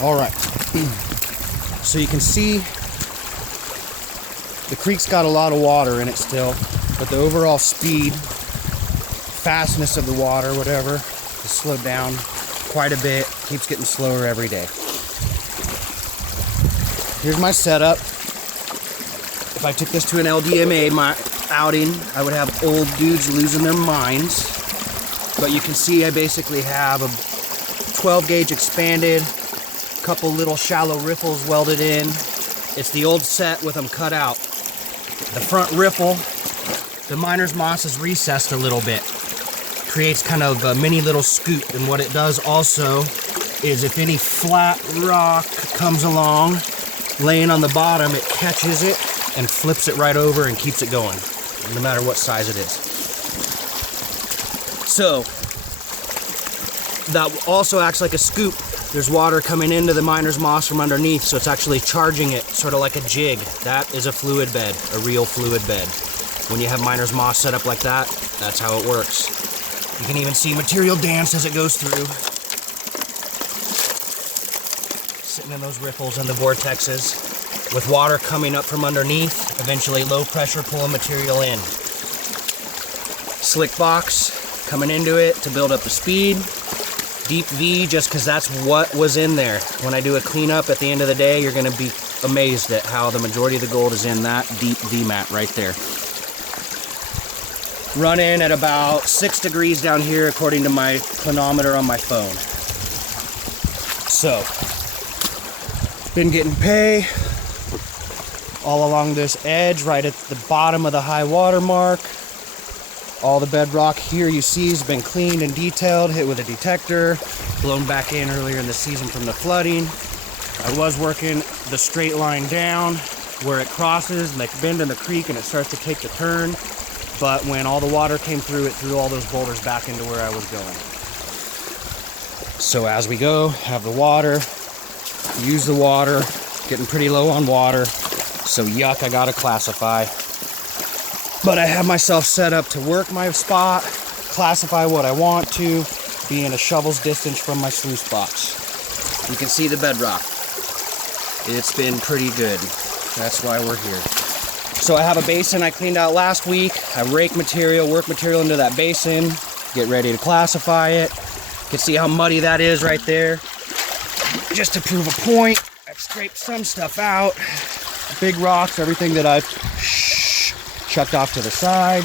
All right. So you can see the creek's got a lot of water in it still, but the overall speed, fastness of the water, whatever, has slowed down quite a bit. Keeps getting slower every day. Here's my setup. If I took this to an LDMA outing, I would have old dudes losing their minds. But you can see I basically have a 12 gauge expanded, couple little shallow riffles welded in. It's the old set with them cut out. The front riffle, the miner's moss is recessed a little bit. Creates kind of a mini little scoop, and what it does also is if any flat rock comes along laying on the bottom, it catches it and flips it right over and keeps it going, no matter what size it is. So that also acts like a scoop. There's water coming into the miner's moss from underneath, so it's actually charging it, sort of like a jig. That is a fluid bed, a real fluid bed. When you have miner's moss set up like that, that's how it works. You can even see material dance as it goes through. Sitting in those riffles and the vortexes, with water coming up from underneath, eventually low pressure pulling material in. Slick box coming into it to build up the speed. Deep V, just because that's what was in there. When I do a cleanup at the end of the day, you're going to be amazed at how the majority of the gold is in that deep V mat right there. Running at about 6 degrees down here according to my clinometer on my phone. So, been getting pay all along this edge right at the bottom of the high water mark. All the bedrock here you see has been cleaned and detailed, hit with a detector, blown back in earlier in the season from the flooding. I was working the straight line down where it crosses and they bend in the creek and it starts to take the turn. But when all the water came through, it threw all those boulders back into where I was going. So as we go, have the water, use the water, getting pretty low on water. So yuck, I gotta classify. But I have myself set up to work my spot, classify what I want to, be in a shovel's distance from my sluice box. You can see the bedrock. It's been pretty good. That's why we're here. So I have a basin I cleaned out last week. I rake material, work material into that basin, get ready to classify it. You can see how muddy that is right there. Just to prove a point, I've scraped some stuff out. Big rocks, everything that I've chucked off to the side.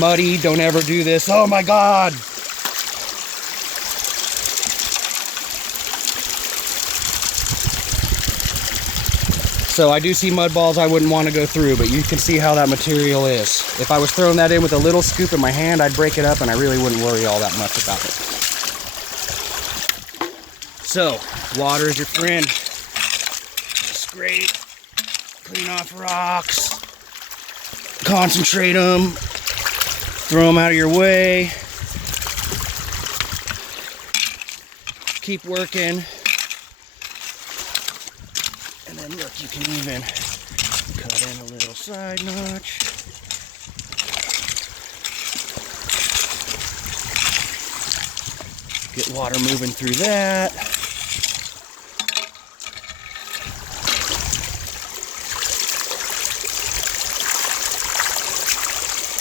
Muddy, don't ever do this. Oh my God. So I do see mud balls I wouldn't want to go through, but you can see how that material is. If I was throwing that in with a little scoop in my hand, I'd break it up and I really wouldn't worry all that much about it. So, water is your friend. Scrape, clean off rocks, concentrate them, throw them out of your way, keep working, and then look, you can even cut in a little side notch. Get water moving through that.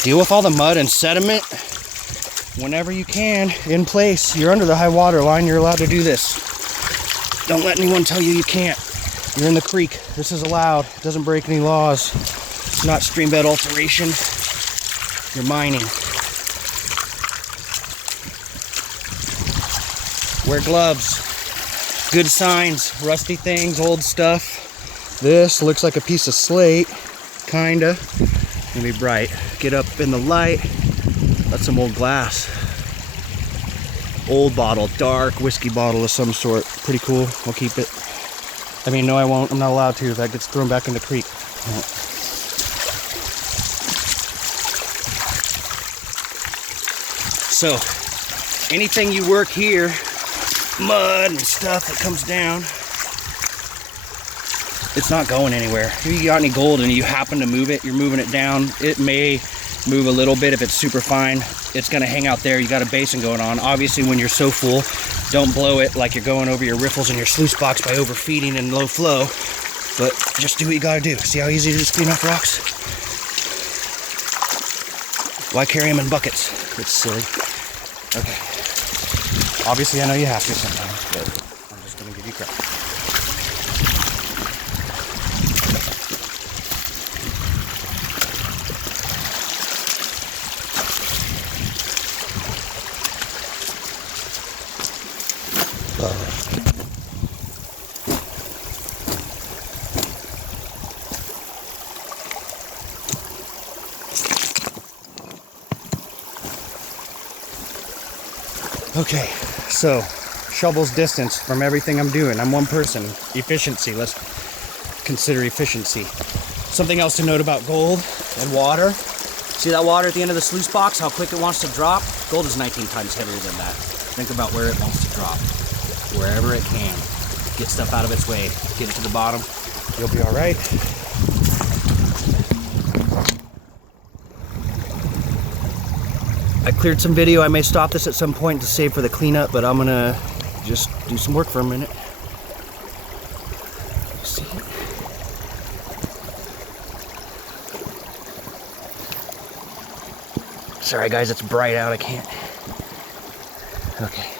Deal with all the mud and sediment whenever you can, in place. You're under the high water line, you're allowed to do this. Don't let anyone tell you you can't. You're in the creek, this is allowed. It doesn't break any laws. It's not stream bed alteration. You're mining. Wear gloves. Good signs, rusty things, old stuff. This looks like a piece of slate, kinda. Gonna be bright. Get up in the light. That's some old glass. Old bottle, dark whiskey bottle of some sort. Pretty cool. I'll keep it. I mean, no, I won't. I'm not allowed to. That gets thrown back in the creek. So, anything you work here, mud and stuff that comes down, it's not going anywhere. If you got any gold and you happen to move it, you're moving it down. It may move a little bit if it's super fine. It's gonna hang out there. You got a basin going on. Obviously, when you're so full, Don't blow it like you're going over your riffles and your sluice box by overfeeding and low flow, but just do what you gotta do. See how easy it is to clean off rocks? Why carry them in buckets? It's silly. Okay. Obviously, I know you have to sometimes, but I'm just gonna give you credit. Okay, so shovel's distance from everything I'm doing. I'm one person. Efficiency, let's consider efficiency. Something else to note about gold and water. See that water at the end of the sluice box, how quick it wants to drop? Gold is 19 times heavier than that. Think about where it wants to drop. Wherever it can. Get stuff out of its way. Get it to the bottom. You'll be all right. I cleared some video. I may stop this at some point to save for the cleanup, but I'm gonna just do some work for a minute. See it? Sorry guys, it's bright out. I can't. Okay.